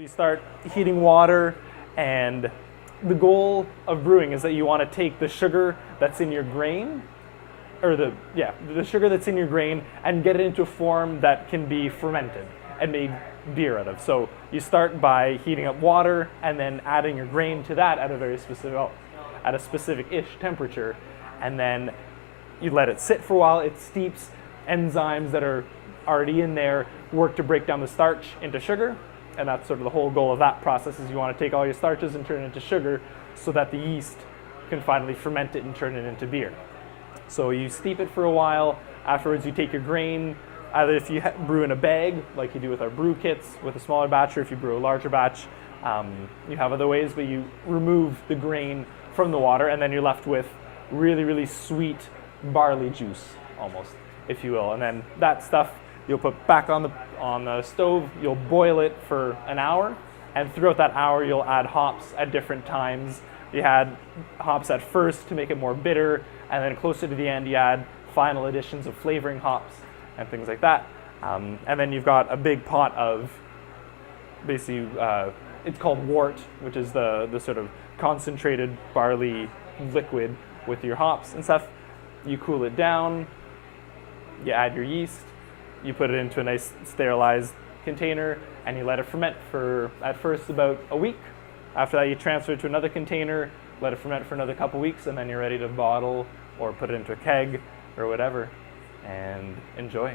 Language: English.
So you start heating water, and the goal of brewing is that you want to take the sugar that's in your grain, or the sugar that's in your grain, and get it into a form that can be fermented and made beer out of. So you start by heating up water and then adding your grain to that at a very specific, at a specific-ish temperature, and then you let it sit for a while. It steeps. Enzymes that are already in there work to break down the starch into sugar, and that's sort of the whole goal of that process. Is you want to take all your starches and turn it into sugar so that the yeast can finally ferment it and turn it into beer. So you steep it for a while. Afterwards, you take your grain, either if you brew in a bag, like you do with our brew kits with a smaller batch, or if you brew a larger batch, you have other ways, but you remove the grain from the water, and then you're left with really, really sweet barley juice, almost, if you will. And then that stuff you'll put back on the stove. You'll boil it for an hour, and throughout that hour, you'll add hops at different times. You add hops at first to make it more bitter, and then closer to the end, you add final additions of flavoring hops and things like that. And then you've got a big pot of basically, it's called wort, which is the sort of concentrated barley liquid with your hops and stuff. You cool it down, you add your yeast, you put it into a nice sterilized container, and you let it ferment for, at first, about a week. After that, you transfer it to another container, let it ferment for another couple weeks, and then you're ready to bottle or put it into a keg or whatever, and enjoy.